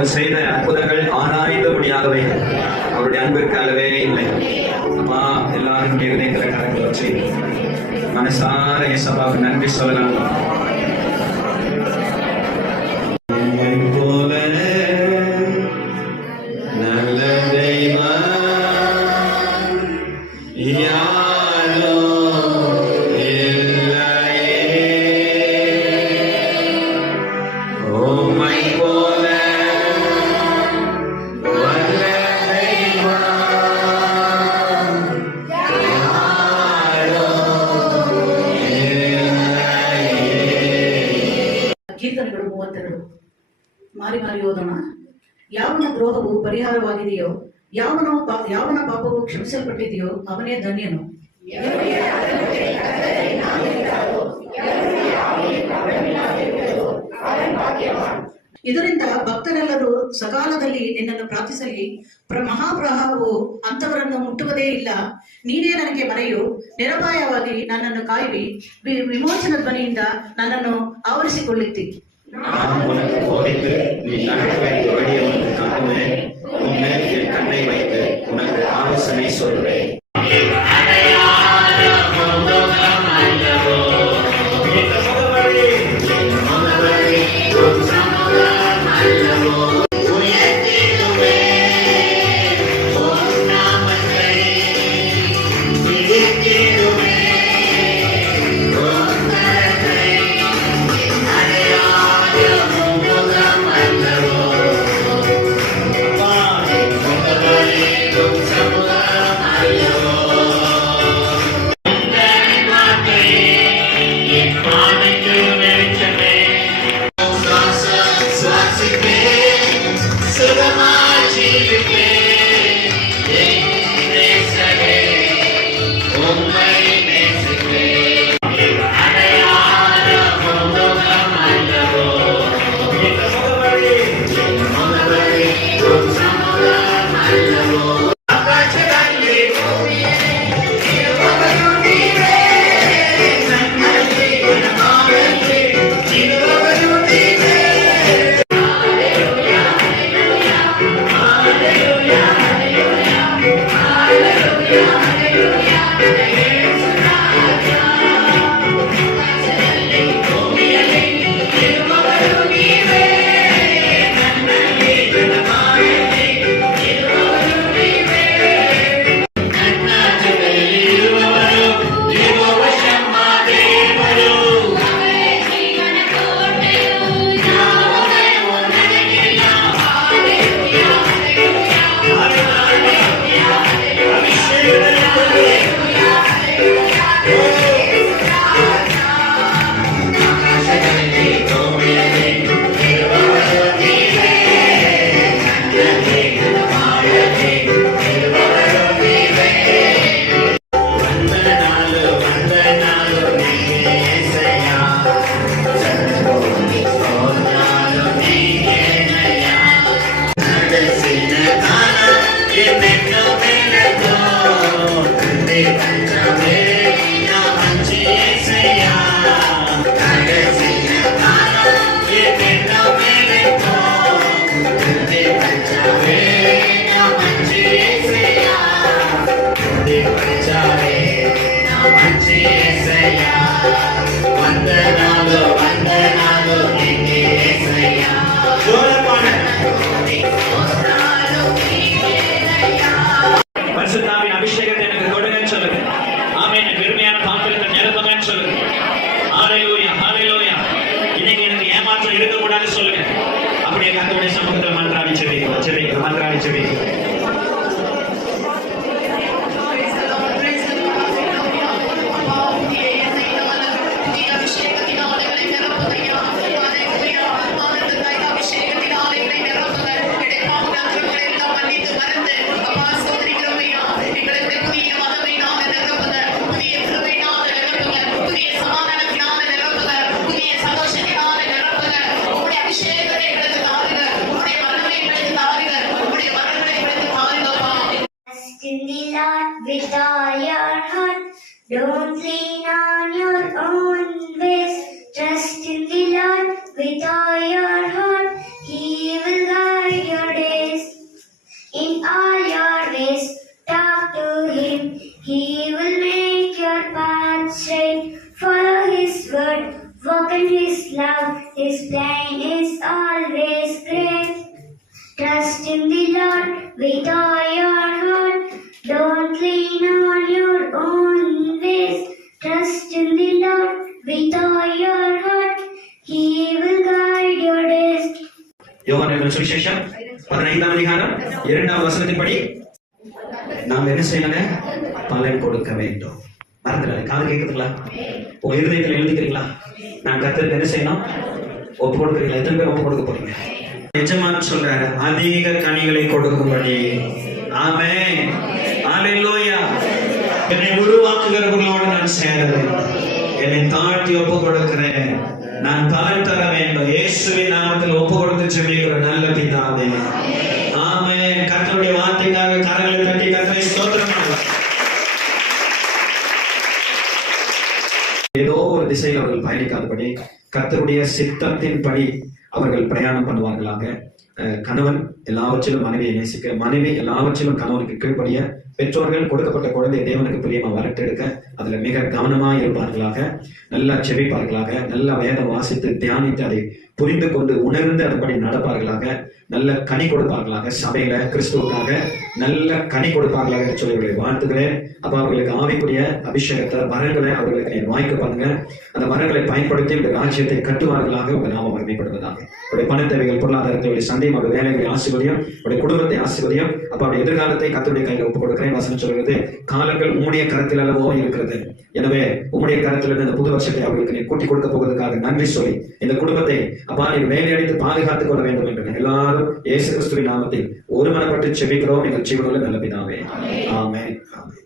அவர் செய்த அற்புதங்கள் ஆராய்ந்தபடியாகவே அவருடைய அன்பிற்கு அளவே இல்லை. அம்மா எல்லாரும் இருதயத்துல கணக்கு வச்சு மனசார இயேசுவுக்கு நன்றி சொல்லலாம். ಕೀರ್ತನೆಗಳು 32 ಮಾರಿ ಮಾರಿ ಓದೋಣ. ಯಾವನ ದ್ರೋಹವು ಪರಿಹಾರವಾಗಿದೆಯೋ, ಯಾವನ ಪಾಪವು ಕ್ಷಮಿಸಲ್ಪಟ್ಟಿದೆಯೋ ಅವನೇ ಧನ್ಯನು. ಇದರಿಂದ ಭಕ್ತರೆಲ್ಲರೂ ಸಕಾಲದಲ್ಲಿ ನಿನ್ನನ್ನು ಪ್ರಾರ್ಥಿಸಲಿ. ಮಹಾಪ್ರವಾಹವು ಅಂತವರನ್ನು ಮುಟ್ಟುವುದೇ ಇಲ್ಲ. ನೀನೇ ನನಗೆ ಮರೆಯು, ನಿರಪಾಯವಾಗಿ ನನ್ನನ್ನು ಕಾಯುವಿ, ವಿಮೋಚನ ಧ್ವನಿಯಿಂದ ನನ್ನನ್ನು ಆವರಿಸಿಕೊಳ್ಳುತ್ತಿ. கண்ணை வைத்து உனக்கு ஆலோசனை சொல்றேன். பரிசுத்தாவின் அபிஷேகத்தை எனக்கு கொடுங்கன்னு சொல்லுங்க. ஆமென். பெருமையான பாத்திரத்தை நிரப்புங்கன்னு சொல்லுங்க. ஹல்லேலூயா, ஹல்லேலூயா. இன்னைக்கு எனக்கு ஏமாற்றம் இருக்கக்கூடாதுன்னு சொல்லுங்க. அப்படியே கர்த்தருடைய சமூகத்தில் மன்றாடி ஜெபிக்கிறோம், மன்றாடி ஜெபிக்கிறோம். With all your heart, don't lean on your own ways. Trust in the Lord with all your heart, He will guide the Lord with all your heart. Don't lean on your own ways. Trust in the Lord with all your heart. He will guide your days. யோவான் எழுதின சுவிசேஷம் 15ஆம் அதிகாரம் 2ஆம் வசனத்தின்படி நாம் என்ன செய்யணுங்க? பலன் கொடுக்க வேண்டும். மறந்துடாது. காது கேட்குதுங்களா? உங்க இருதயத்தில் எழுதிக்கிறீங்களா? நான் கர்த்தருக்கு என்ன செய்யணும்? ஒப்பு கொடுக்குறீங்களா? எத்தனை பேர் ஒப்பு கொடுக்க போறீங்க? எஜமான் சொல்றாரு, அதிக கனிகளை கொடுக்கும்படி. ஆமென். ஹalleluya. என்னை உருவாக்குகிறவர்களோடு நான் சேர வேண்டும். என்னை தாழ்த்தி ஒப்பு கொடுக்கிறேன். நான் பலன் தர வேண்டும். இயேசுவின் நாமத்தில் ஒப்பு கொடுத்து ஜெபிக்கிற நல்ல பிதாவே. ஆமென். கர்த்தருடைய வார்த்தைக்காக கரங்களை தட்டி கர்த்தரை ஸ்தோத்திரம் பண்ணுவோம். ஏதோ ஒரு திசையில் அவர்கள் பயணிக்காதபடி கர்த்தருடைய சித்தத்தின்படி அவர்கள் பிரயாணம் பண்ணுவார்களாக. கணவன் எல்லாவற்றிலும் மனைவியை நேசிக்க, மனைவி எல்லாவற்றிலும் கணவனுக்கு கீழ்ப்படிய, பெற்றோர்கள் கொடுக்கப்பட்ட குழந்தை தேவனுக்கு பிரியமா வளர்த்தெடுக்க அதுல மிக கவனமா இருப்பார்களாக. நல்லா செபிப்பார்களாக. நல்லா வேதம் வாசித்து தியானித்து அதை புரிந்து கொண்டு உணர்ந்து அதன்படி நடப்பார்களாக. நல்ல கனி கொடுப்பார்களாக. சபையில கிறிஸ்துவுக்காக நல்ல கனி கொடுப்பார்களாக என்று சொல்லி வாழ்த்துக்கிறேன். அப்ப அவர்களுக்கு ஆவிக்குரிய அபிஷேகத்தை வரங்களை அவர்களுக்கு வாய்க்க பண்ணுங்க. அந்த வரங்களை பயன்படுத்தி இந்த ராஜ்யத்தை கட்டுவார்களாக. உங்க நாமம் மகிமைப்படுவதாக. உடைய பண தேவைகள், பொருளாதாரத்தை, சந்தையும், அவருடைய வேலைகளை ஆசீர்வதியும், உடைய குடும்பத்தை ஆசீர்வதியும். அப்ப அவருடைய எதிர்காலத்தை கர்த்தருடைய கையில ஒப்புக் கொடுக்கிறேன். வசனம் சொல்கிறது, காலங்கள் உம்முடைய கரத்தில் அல்லவோ இருக்கிறது. எனவே உம்முடைய கரத்தில் இந்த புது வருஷத்தை அவர்களுக்கு நீ கூட்டி கொடுக்க போவதற்காக நன்றி சொல்லி இந்த குடும்பத்தை அப்பா நீர் வேலையடித்து பாதுகாத்துக் கொள்ள வேண்டும் என்று எல்லாரும் இயேசு கிறிஸ்துவின் நாமத்தில் ஒருமனப்பட்டு செபிக்கிறோம். எங்கள் ஜீவனுள்ள நல்ல பிதாவே. ஆமென். ஆமென்.